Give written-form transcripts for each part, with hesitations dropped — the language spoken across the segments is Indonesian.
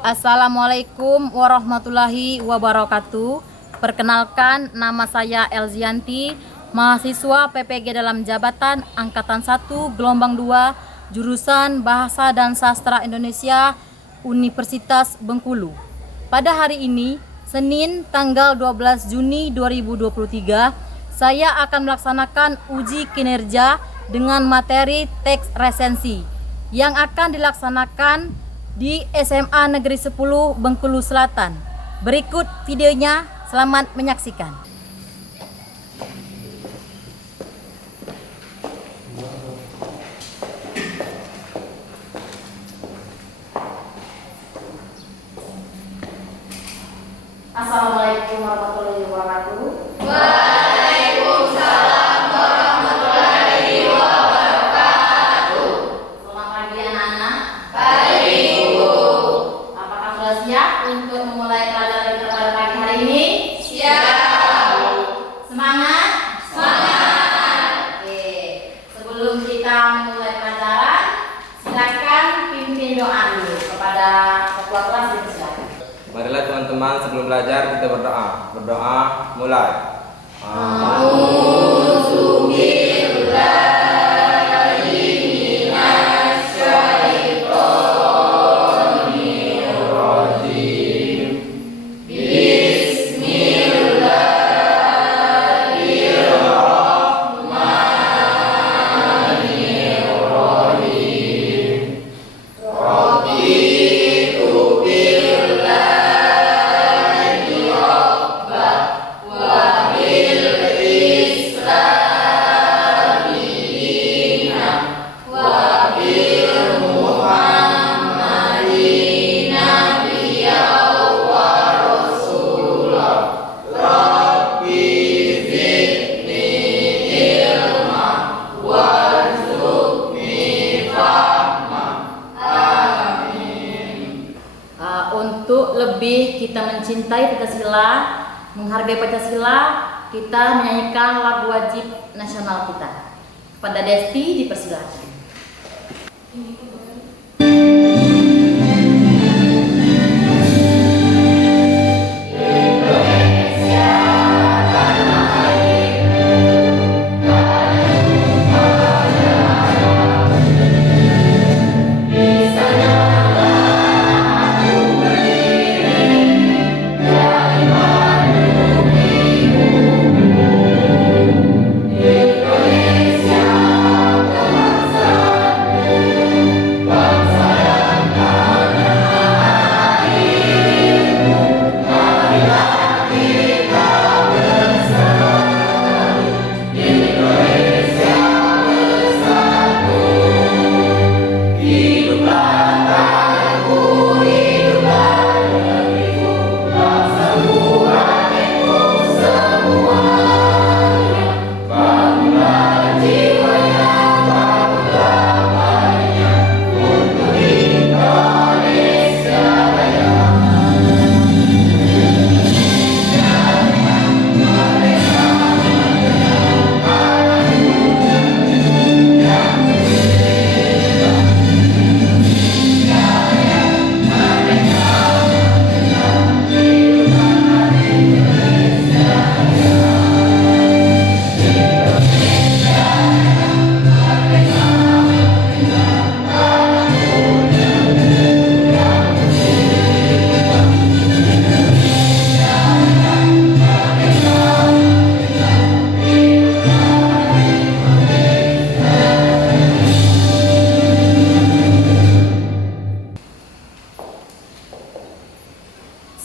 Assalamualaikum warahmatullahi wabarakatuh. Perkenalkan, nama saya Elzianti, mahasiswa PPG dalam jabatan Angkatan 1 Gelombang 2, jurusan Bahasa dan Sastra Indonesia, Universitas Bengkulu. Pada hari ini, Senin tanggal 12 Juni 2023, saya akan melaksanakan uji kinerja dengan materi teks resensi yang akan dilaksanakan di SMA Negeri 10 Bengkulu Selatan. Berikut videonya, selamat menyaksikan. Assalamualaikum warahmatullahi wabarakatuh. Waalaikumsalam warahmatullahi wabarakatuh. Selamat pagi anak-anak. Pagi Ibu. Apakah sudah siap untuk memulai pelajaran kita pada pagi hari ini? Siap. Semangat? Semangat. Oke. Sebelum kita memulai pelajaran, silakan pimpin doa dulu kepada ketua kelas, silakan. Marilah teman-teman, sebelum belajar kita berdoa. Berdoa mulai. Untuk lebih kita mencintai Pancasila, menghargai Pancasila, kita menyanyikan lagu wajib nasional kita. Kepada Desti dipersilakan.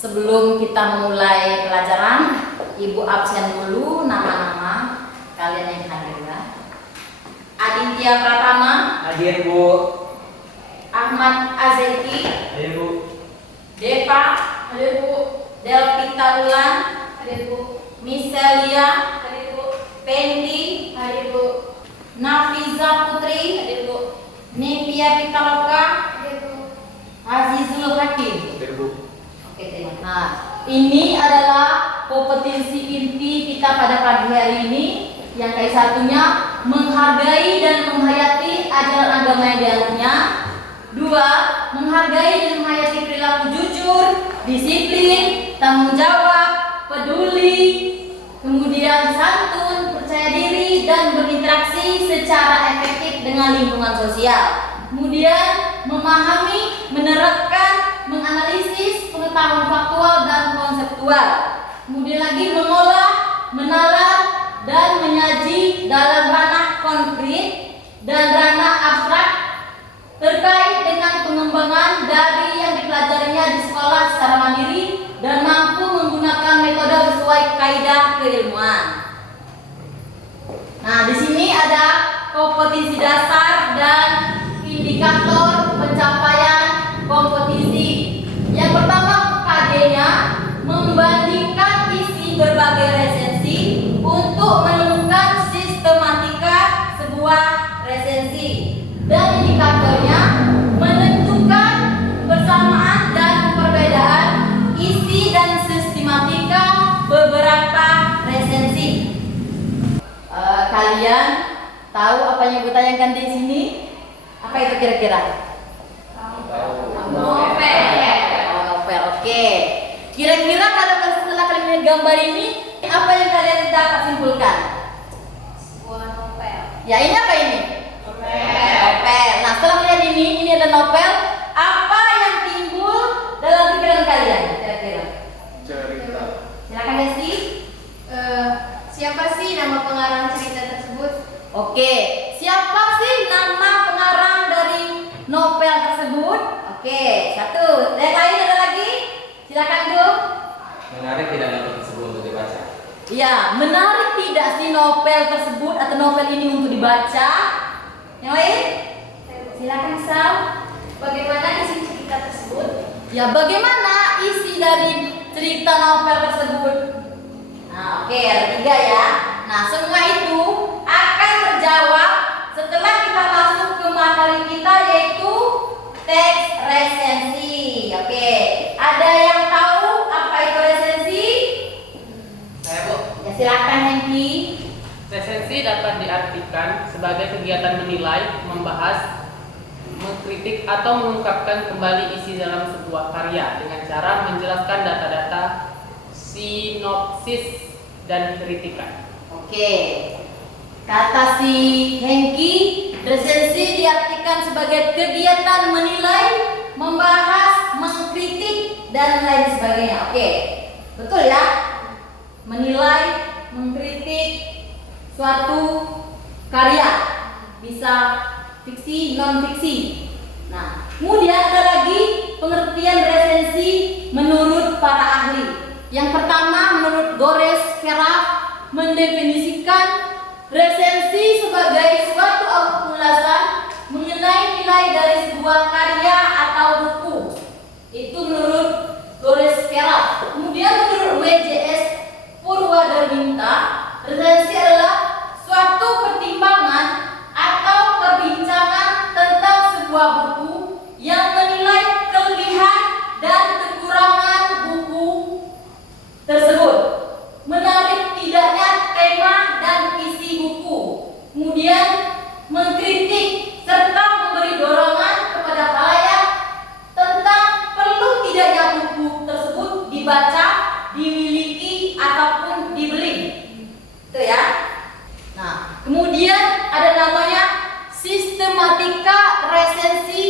Sebelum kita memulai pelajaran, Ibu absen dulu nama-nama kalian yang hadir ya. Aditya Pratama. Hadir Bu. Ahmad Azeki. Hadir Bu. Depa. Hadir Bu. Delpita Ulan. Hadir Bu. Miselia. Hadir Bu. Pendi. Hadir Bu. Nafiza Putri. Hadir Bu. Nipia Pitaloka. Hadir Bu. Azizul Hakim. Hadir Bu. Oke, terima kasih. Nah, ini adalah kompetensi inti kita pada pagi hari ini. Yang kayak satunya menghargai dan menghayati ajaran agama yang dianutnya. 2. Menghargai dan menghayati perilaku jujur disiplin, tanggung jawab, peduli, kemudian santun, percaya diri, dan berinteraksi secara efektif dengan lingkungan sosial. Kemudian memahami, menerapkan, menganalisis pengetahuan faktual dan konseptual. Kemudian lagi mengolah, menalar, dan menyaji dalam ranah konkret dan ranah abstrak terkait dengan pengembangan dari yang dipelajarinya di sekolah secara mandiri dan mampu menggunakan metode sesuai kaidah keilmuan. Nah, di sini ada kompetensi dasar dan indikator pencapaian kompetisi. Yang pertama KD-nya membandingkan isi berbagai resensi untuk menemukan sistematika sebuah resensi, dan indikatornya menentukan persamaan dan perbedaan isi dan sistematika beberapa resensi. Kalian tahu apa yang gue tanyakan di sini? Apa itu kira-kira? Novel. Oh, novel. Oke. Kira-kira kalau setelah kalian melihat gambar ini, apa yang kalian dapat simpulkan? Sebuah novel. Ya, ini apa ini? Novel. Nah, setelah melihat ini ada novel. Apa yang timbul dalam pikiran kalian? Kira-kira? Cerita. Silakan Desti. Siapa sih nama pengarang cerita tersebut? Oke, siapa sih nama pengarang dari novel tersebut? Oke, satu. Yang lain ada lagi? Silakan Gu. Menarik tidak novel tersebut untuk dibaca? Iya, menarik tidak sih novel tersebut atau novel ini untuk dibaca? Yang lain? Silakan Sal. Bagaimana isi cerita tersebut? Ya, bagaimana isi dari cerita novel tersebut? Nah, oke, ada 3 ya. Nah, semua itu akan terjawab setelah kita masuk ke materi kita, yaitu teks resensi. Oke, ada yang tahu apa itu resensi? Saya, Bu. Ya, silakan Hengki. Resensi dapat diartikan sebagai kegiatan menilai, membahas, mengkritik atau mengungkapkan kembali isi dalam sebuah karya dengan cara menjelaskan data-data, sinopsis, dan kritikan. Oke, kata si Hengki, resensi diartikan sebagai kegiatan menilai, membahas, mengkritik, dan lain sebagainya. Oke, betul ya? Menilai, mengkritik suatu karya, bisa fiksi, non fiksi. Nah, kemudian ada lagi pengertian resensi menurut para ahli. Yang pertama, menurut Gores Keraf mendefinisikan resensi sebagai suatu ulasan mengenai nilai dari sebuah karya atau buku. Itu menurut Gores Keraf. Kemudian menurut WJS Purwadarminta, resensi adalah suatu pertimbangan atau perbincangan tentang sebuah buku yang menilai kelebihan dan kekurangan buku tersebut, menarik tidaknya tema dan isi buku, kemudian mengkritik serta memberi dorongan kepada khalayak tentang perlu tidaknya buku tersebut dibaca, dimiliki ataupun dibeli. Itu ya. Nah, kemudian ada namanya sistematika resensi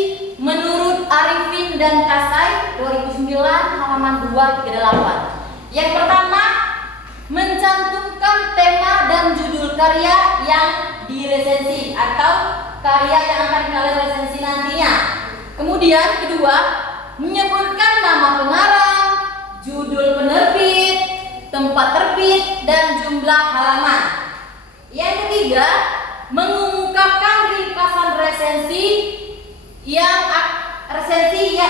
menurut Arifin dan Kasai 2009 halaman 238. Yang pertama, mencantumkan tema dan judul karya yang diresensi atau karya yang akan kalian resensi nantinya. Kemudian kedua, menyebutkan nama pengarang, judul penerbit, tempat terbit, dan jumlah halaman. Yang ketiga, mengungkapkan ringkasan resensi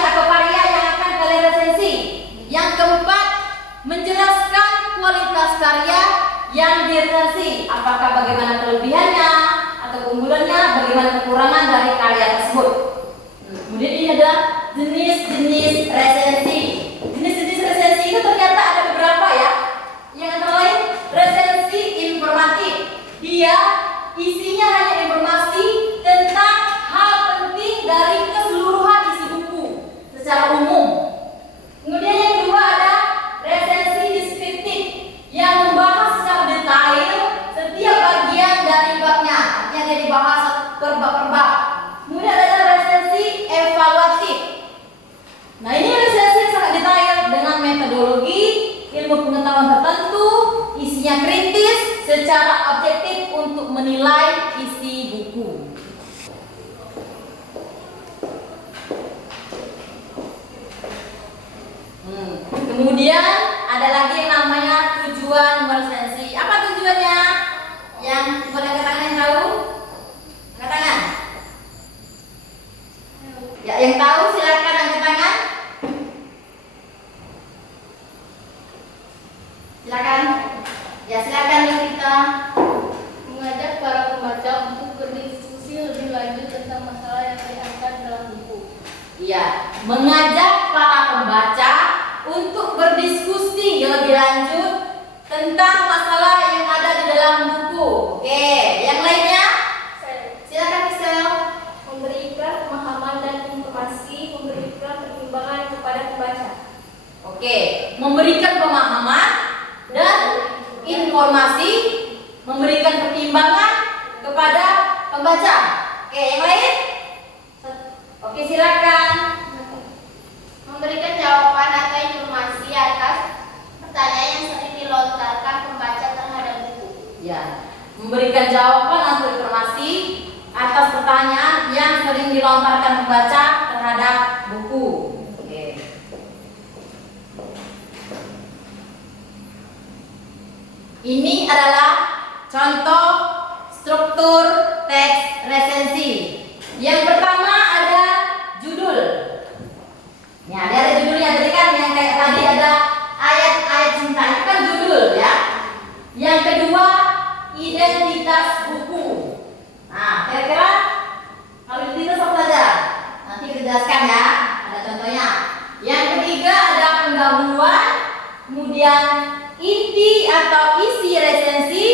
atau karya yang akan kalian resensi. Yang keempat, menjelaskan kualitas karya yang diresensi, apakah bagaimana kelebihannya atau keunggulannya, bagaimana kekurangan dari karya tersebut. Kemudian ini ada jenis-jenis resensi. Jenis-jenis resensi itu ternyata ada beberapa ya. Yang antara lain resensi informatif. Dia isinya hanya informasi tentang hal penting dari keseluruhan isi buku secara umum. Kemudian yang kedua, ilmu pengetahuan tertentu, isinya kritis, secara objektif untuk menilai isi buku. Kemudian ada lagi yang namanya tujuan meresensi. Apa tujuannya? Yang boleh angkat tangan yang tahu? Angkat tangan. Ya, yang tahu silakan angkat tangan. Silakan. Ya, silakan kita Mengajak para pembaca untuk berdiskusi lebih lanjut tentang masalah yang diangkat dalam buku. Iya, mengajak para pembaca untuk berdiskusi lebih lanjut tentang masalah yang ada di dalam buku. Oke, yang lainnya? Silakan Michelle. Memberikan pemahaman dan informasi, memberikan pertimbangan kepada pembaca. Oke, memberikan pemahaman dan informasi, memberikan pertimbangan kepada pembaca. Oke, yang lain? Oke, silakan. Memberikan jawaban atau informasi atas pertanyaan yang sering dilontarkan pembaca terhadap buku. Ya, memberikan jawaban atau informasi atas pertanyaan yang sering dilontarkan pembaca terhadap buku. Oke. Ini adalah contoh struktur teks resensi. Yang pertama ada judul. Ya, dia ada judulnya. Tadi kan yang kayak tadi ada ayat-ayat cinta, itu kan judul ya. Yang kedua, identitas buku. Nah, kira-kira kalau identitas apa saja? Nanti kita jelaskan ya. Ada contohnya. Yang ketiga ada pendahuluan, kemudian inti atau isi resensi.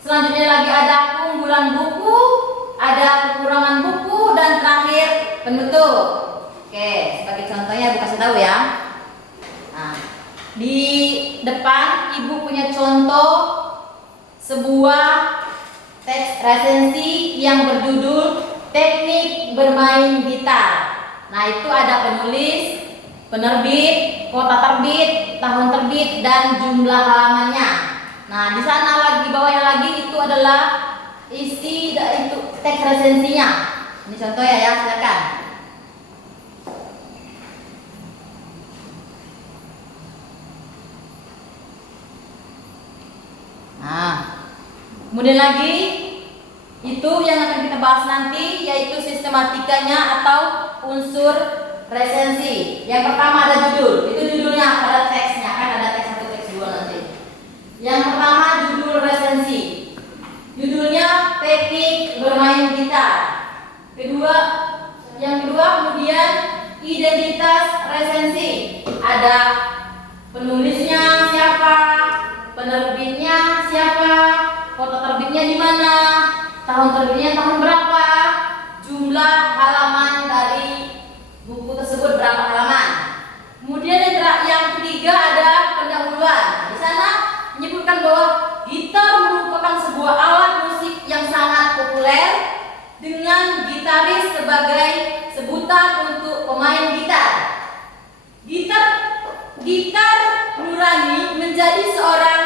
Selanjutnya lagi ada keunggulan buku, ada kekurangan buku, dan terakhir penutup. Oke, sebagai contohnya aku kasih tahu ya. Nah, di depan ibu punya contoh sebuah teks resensi yang berjudul Teknik Bermain Gitar. Nah, itu ada penulis, penerbit, kota terbit, tahun terbit, dan jumlah halamannya. Nah, di sana lagi, di bawahnya lagi itu adalah isi itu teks resensinya. Ini contohnya ya, silakan. Nah, kemudian lagi itu yang akan kita bahas nanti yaitu sistematikanya atau unsur resensi. Yang pertama ada judul, itu judulnya ada teksnya kan, ada teks satu teks dua nanti. Yang pertama judul resensi, judulnya teknik bermain gitar. Yang kedua kemudian identitas resensi, ada penulisnya siapa, penerbitnya siapa, kota terbitnya di mana, tahun terbitnya tahun berapa, jumlah halaman dari buku tersebut berapa halaman. Kemudian yang ketiga ada pendahuluan. Di sana menyebutkan bahwa gitar merupakan sebuah alat musik yang sangat populer dengan gitaris sebagai sebutan untuk pemain gitar. Gitar nurani menjadi seorang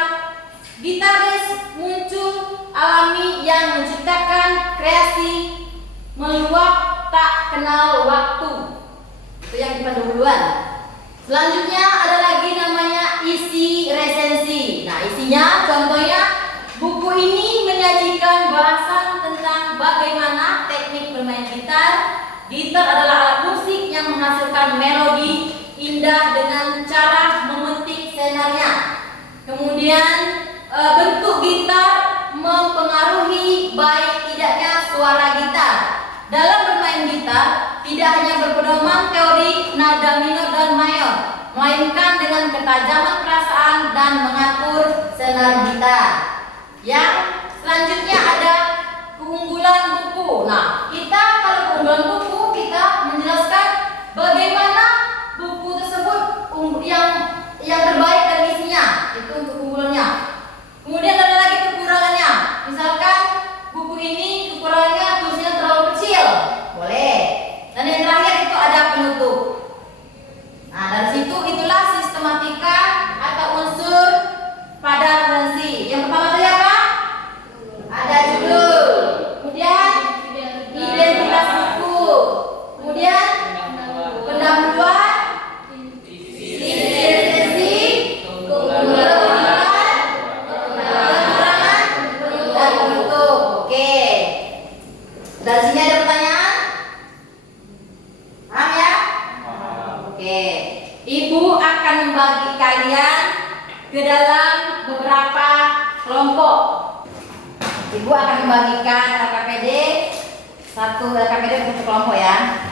gitaris muncul alami yang menciptakan kreasi meluap tak kenal waktu. Itu yang di pendahuluan. Selanjutnya ada lagi namanya isi resensi. Nah, isinya contohnya buku ini menyajikan bahasan tentang bagaimana teknik bermain gitar. Gitar adalah alat musik yang menghasilkan melodi indah dengan cara memetik senarnya. Kemudian bentuk gitar mempengaruhi baik tidaknya suara gitar. Dalam bermain gitar tidak hanya berpedoman teori nada minor dan mayor, melainkan dengan ketajaman perasaan dan mengatur senar gitar. Yang selanjutnya ada keunggulan buku. Nah, kita kalau keunggulan buku kita menjelaskan bagaimana buku tersebut yang terbaik dari isinya, itu untuk keunggulannya. Kemudian ada lagi kekurangannya. Misalkan buku ini kekurangannya tulisannya terlalu kecil, boleh. Dan yang terakhir itu ada penutup. Nah, dari situ itulah sistematika atau Ibu akan membagi kalian ke dalam beberapa kelompok. Ibu akan membagikan LKPD satu kelompok ya.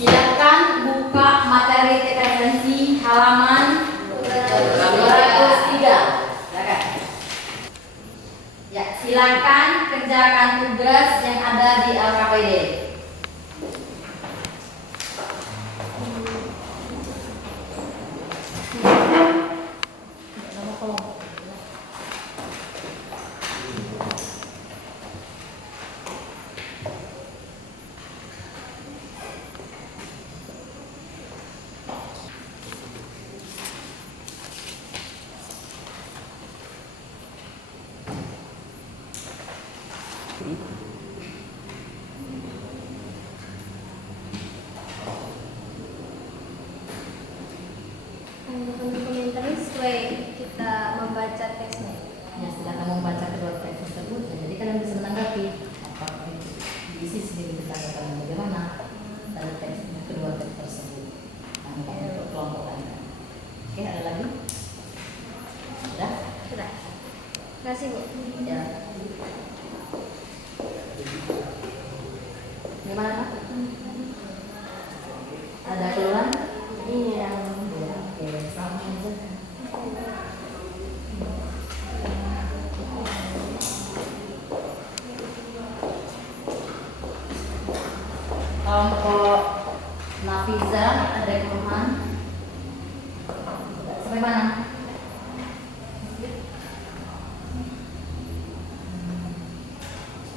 Silakan buka materi referensi halaman 203. Silakan. Ya, silakan kerjakan tugas yang ada di LKPD. Untuk komentarnya sesuai kita membaca teksnya. Ya, silakan membaca kedua teks tersebut. Jadi kalian bisa menanggapi apakah diisi sendiri ditanyakan bagaimana dari teks kedua teks tersebut. Nah, untuk kelompok kalian. Oke, ada lagi? Sudah? Sudah. Terima kasih, Bu. Ya. Gimana, Pak? Ada keluhan? Iya. Oke, sama aja. Kelompok Nafiza ada keluhan? Sampai mana?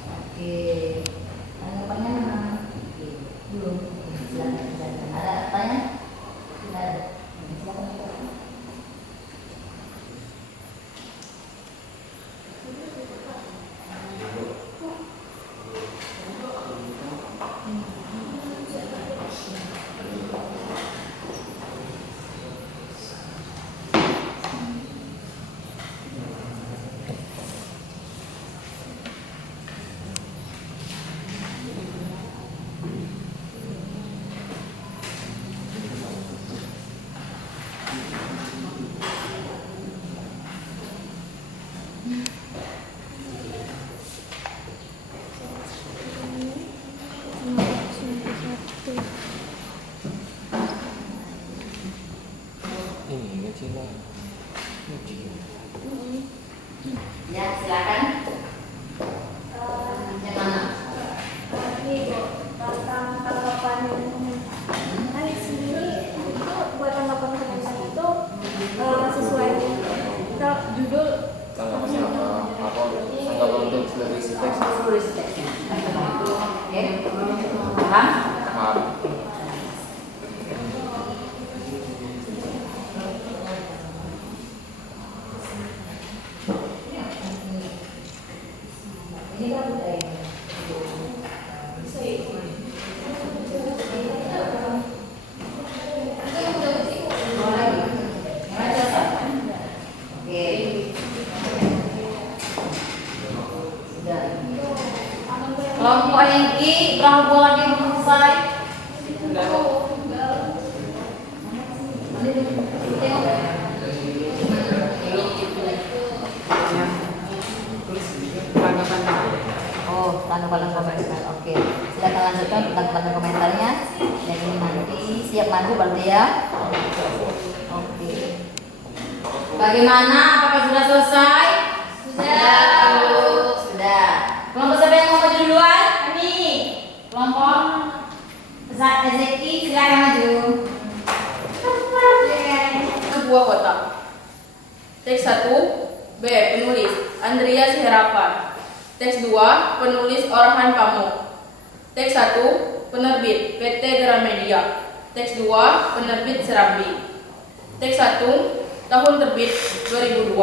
Oke, tanggapannya mana? Oke, belum. Silakan. Ada tanya? Tidak ada. Silakan. Ini kecil lah. Ya, silakan. Yang mana? Ini, Bu, tentang tanggapan kan di sini itu buat tanggapan komentar itu sesuai kalau judul Tanggapannya apa? Tanggapan untuk seluruh isi teks. Seluruh isi teksnya. Oke. Paham? Paham. Ini kan kelompok yang I berapa buah lagi belum selesai? Oh, tanggapan komentar. Oke, silakan lanjutkan tanggapan komentarnya. Yang ini nanti siap maju berarti ya. Oke. Bagaimana? Apakah sudah selesai? Sudah. Sudah. Kelompok siapa yang mau maju duluan? Kami. Kelompok Ezeki, silakan maju. Sebuah kotak. Teks 1, B. Penulis Andreas Herapan. Teks 2, penulis Orhan Pamuk. Teks 1, penerbit PT Gramedia. Teks 2, penerbit Serambi. Teks 1, tahun terbit 2002.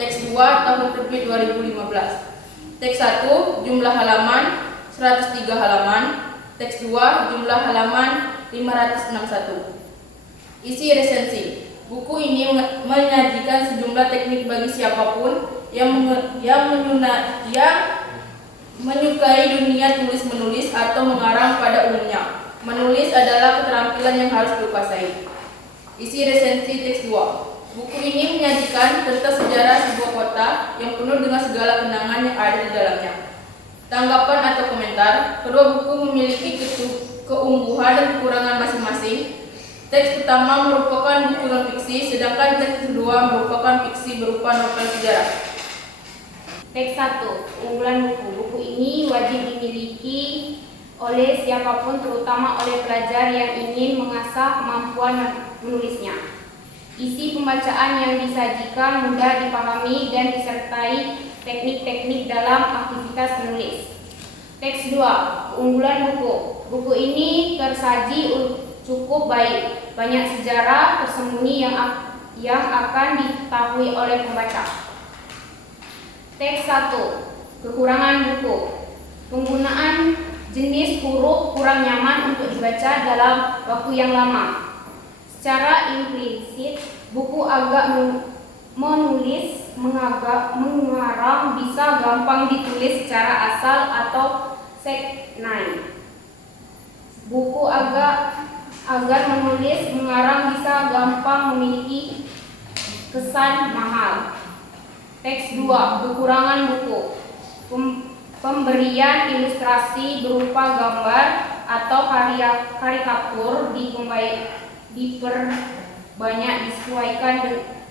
Teks 2, tahun terbit 2015. Teks 1, jumlah halaman 103 halaman. Teks 2, jumlah halaman 561. Isi resensi. Buku ini menyajikan sejumlah teknik bagi siapapun yang menyukai dunia tulis-menulis atau mengarang pada umumnya. Menulis adalah keterampilan yang harus dikuasai. Isi resensi teks 2. Buku ini menyajikan tentang sejarah sebuah kota yang penuh dengan segala kenangan yang ada di dalamnya. Tanggapan atau komentar. Kedua buku memiliki keunggulan dan kekurangan masing-masing. Teks pertama merupakan buku non-fiksi, sedangkan teks kedua merupakan fiksi berupa novel sejarah. Teks 1, unggulan buku. Buku ini wajib dimiliki oleh siapapun, terutama oleh pelajar yang ingin mengasah kemampuan menulisnya. Isi pembacaan yang disajikan mudah dipahami dan disertai teknik-teknik dalam aktivitas menulis. Teks 2, keunggulan buku. Buku ini tersaji cukup baik, banyak sejarah tersembunyi yang akan diketahui oleh pembaca. Teks 1, kekurangan buku. Penggunaan jenis huruf kurang nyaman untuk dibaca dalam waktu yang lama. Secara implisit, buku agak menulis, mengarang bisa gampang ditulis secara asal atau seknai. Buku agar menulis, mengarang bisa gampang memiliki kesan mahal. Teks 2, kekurangan buku. Pemberian ilustrasi berupa gambar atau karikatur diperbanyak disesuaikan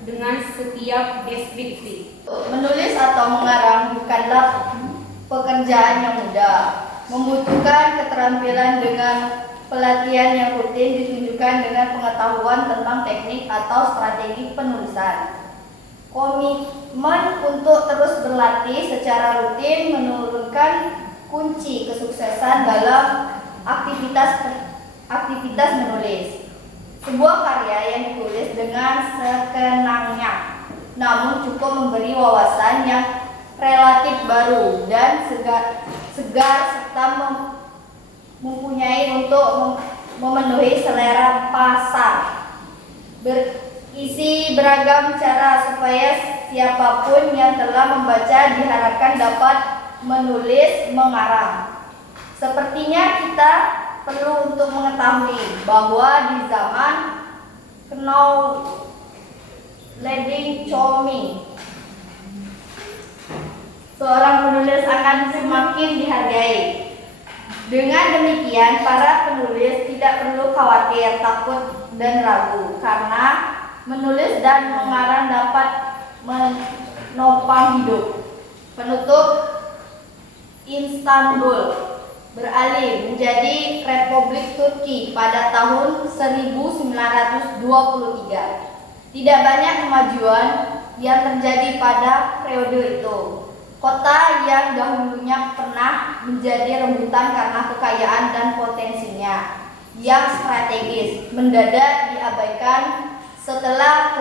dengan setiap deskripsi. Menulis atau mengarang bukanlah pekerjaan yang mudah. Membutuhkan keterampilan dengan pelatihan yang rutin ditunjukkan dengan pengetahuan tentang teknik atau strategi penulisan. Komitmen untuk terus berlatih secara rutin menurunkan kunci kesuksesan dalam aktivitas menulis. Sebuah karya yang ditulis dengan sekenangnya, namun cukup memberi wawasan yang relatif baru dan segar serta mempunyai untuk memenuhi selera pasar. Berisi beragam cara supaya siapapun yang telah membaca diharapkan dapat menulis mengarang. Sepertinya kita perlu untuk mengetahui bahwa di zaman Knou Leding Choming, seorang penulis akan semakin dihargai. Dengan demikian, para penulis tidak perlu khawatir, takut, dan ragu, karena menulis dan mengarang dapat menopang hidup. Penutup, Istanbul beralih menjadi Republik Turki pada tahun 1923. Tidak banyak kemajuan yang terjadi pada periode itu. Kota yang dahulunya pernah menjadi rebutan karena kekayaan dan potensinya yang strategis mendadak diabaikan setelah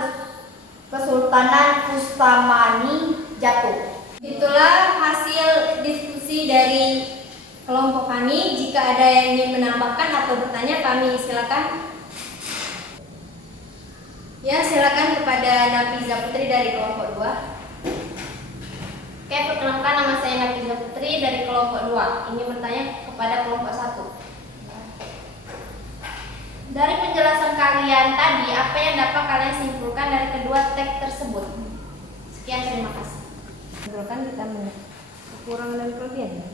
Kesultanan Ustamani jatuh. Itulah hasil diskusi dari kelompok kami. Jika ada yang ingin menambahkan atau bertanya, kami silakan. Ya, silakan kepada Nafiza Putri dari kelompok 2. Oke, perkenalkan, nama saya Nafiza Putri dari kelompok 2. Ini bertanya kepada kelompok 1. Dari penjelasan kalian tadi, apa yang dapat kalian simpulkan dari kedua teks tersebut? Sekian, terima kasih. Simpulkan kita kekurangan dan kelebihan.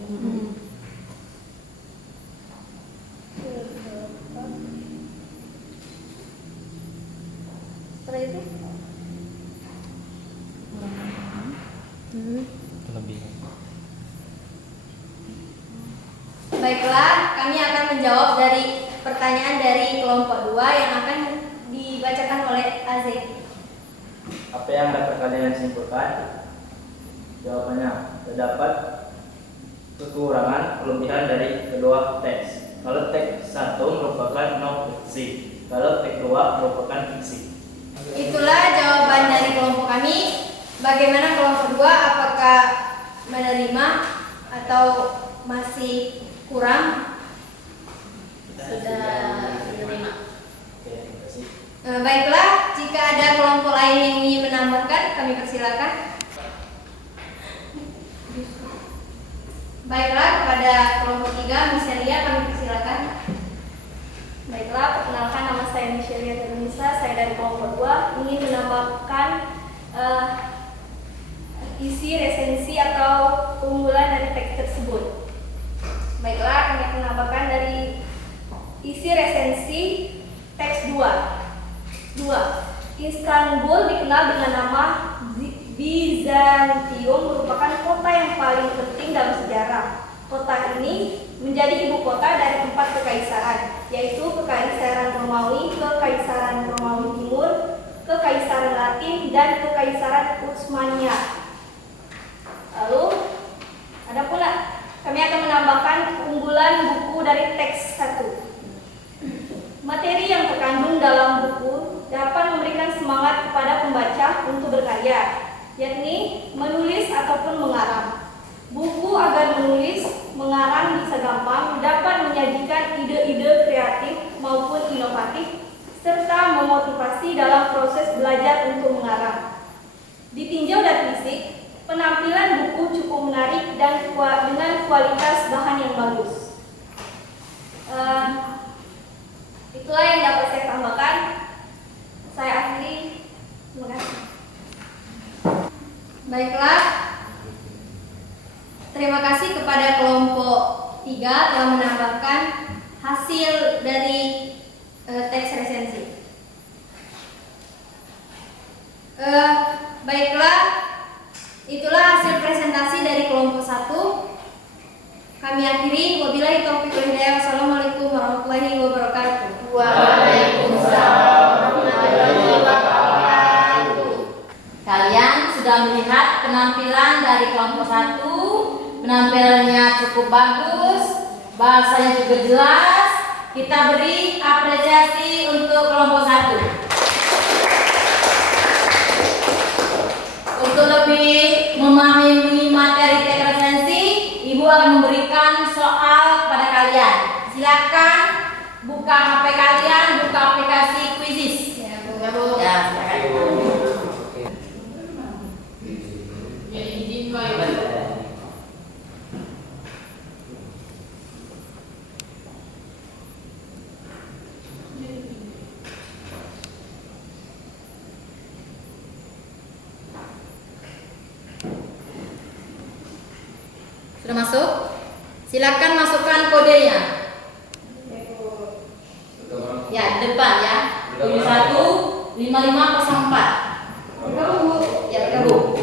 Setelah itu baiklah, kami akan menjawab dari pertanyaan dari kelompok 2 yang akan dibacakan oleh Azeki. Apa yang dapat kalian simpulkan? Jawabannya, terdapat kekurangan kelebihan dari kedua teks. Kalau teks 1 merupakan non fiksi, kalau teks 2 merupakan fiksi. Itulah jawaban dari kelompok kami. Bagaimana kelompok 2? Apakah menerima atau masih kurang? Sudah diterima. Oke, terima kasih. Baiklah, jika ada kelompok lain yang ingin menambahkan, kami persilakan. Baiklah, kepada kelompok 3, Miselia, kami persilakan. Baiklah, perkenalkan nama saya Michelia Terunisa, saya dari kelompok 2 ingin menambahkan isi resensi atau keunggulan dari teks tersebut. Baiklah, kami akan menambahkan dari isi resensi teks 2. Istanbul dikenal dengan nama Bizantium, merupakan kota yang paling penting dalam sejarah. Kota ini menjadi ibu kota dari 4 kekaisaran, yaitu Kekaisaran Romawi, Kekaisaran Romawi Timur, Kekaisaran Latin, dan Kekaisaran Utsmania. Lalu ada pula kami akan menambahkan keunggulan buku dari teks 1. Materi yang terkandung dalam buku dapat memberikan semangat kepada pembaca untuk berkarya, yakni menulis ataupun mengarang. Buku agar menulis, mengarang bisa gampang, dapat menyajikan ide-ide kreatif maupun inovatif, serta memotivasi dalam proses belajar untuk mengarang. Ditinjau dari fisik, penampilan buku cukup menarik dan dengan kualitas bahan yang bagus. Itulah yang dapat saya tambahkan. Saya akhiri. Terima kasih. Baiklah, terima kasih kepada kelompok 3 telah menambahkan hasil dari teks resensi. Baiklah, itulah hasil presentasi dari kelompok 1. Kami akhiri. Wabillahi taufiq wal hidayah. Wassalamualaikum warahmatullahi wabarakatuh. Waalaikumsalam warahmatullahi wabarakatuh. Kalian sudah melihat penampilan dari kelompok 1. Penampilannya cukup bagus, bahasanya juga jelas. Kita beri apresiasi untuk kelompok 1. Untuk lebih memahami materi teks resensi, Ibu akan memberikan soal kepada kalian. Silakan buka HP kalian, buka aplikasi Quizizz. Ya, Bu. Ya, silakan. Ya, izin Pak Ibu. Sudah masuk? Silakan masukkan kodenya. Ya, di depan ya. 715504. Ya, bergabung.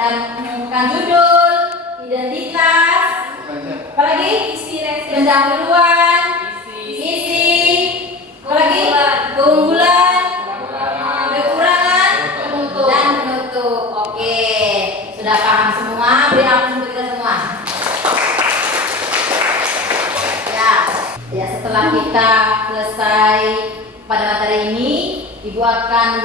ada mengumumkan judul, identitas, apalagi pendahuluan, isi, apalagi keunggulan, kekurangan, dan penutup. Oke, sudah paham semua? Beri aplaus untuk kita semua. Ya, setelah kita selesai pada materi ini, Ibu akan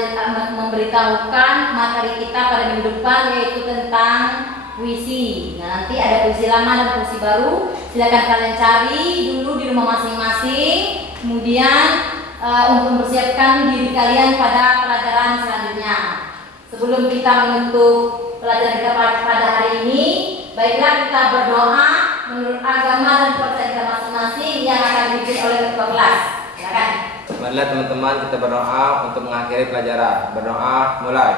memberitahukan materi kita pada minggu depan, yaitu tentang puisi. Nah, nanti ada puisi lama dan puisi baru. Silakan kalian cari dulu di rumah masing-masing. Kemudian untuk mempersiapkan diri kalian pada pelajaran selanjutnya. Sebelum kita menutup pelajaran kita pada hari ini, baiklah kita berdoa menurut agama dan kepercayaan kita masing-masing yang akan dipimpin oleh ketua kelas. Silakan. Marilah teman-teman kita berdoa untuk mengakhiri pelajaran. Berdoa mulai.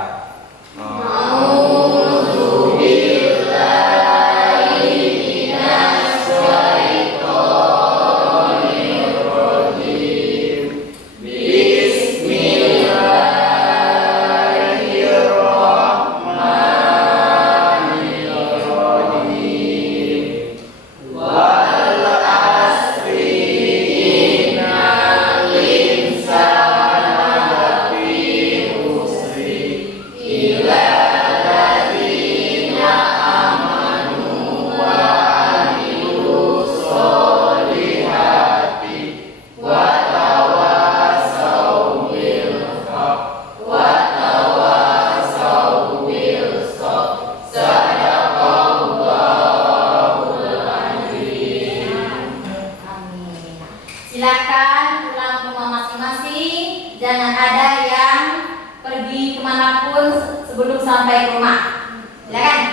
Silakan pulang ke rumah masing-masing. Jangan ada yang pergi kemanapun sebelum sampai ke rumah. Silakan.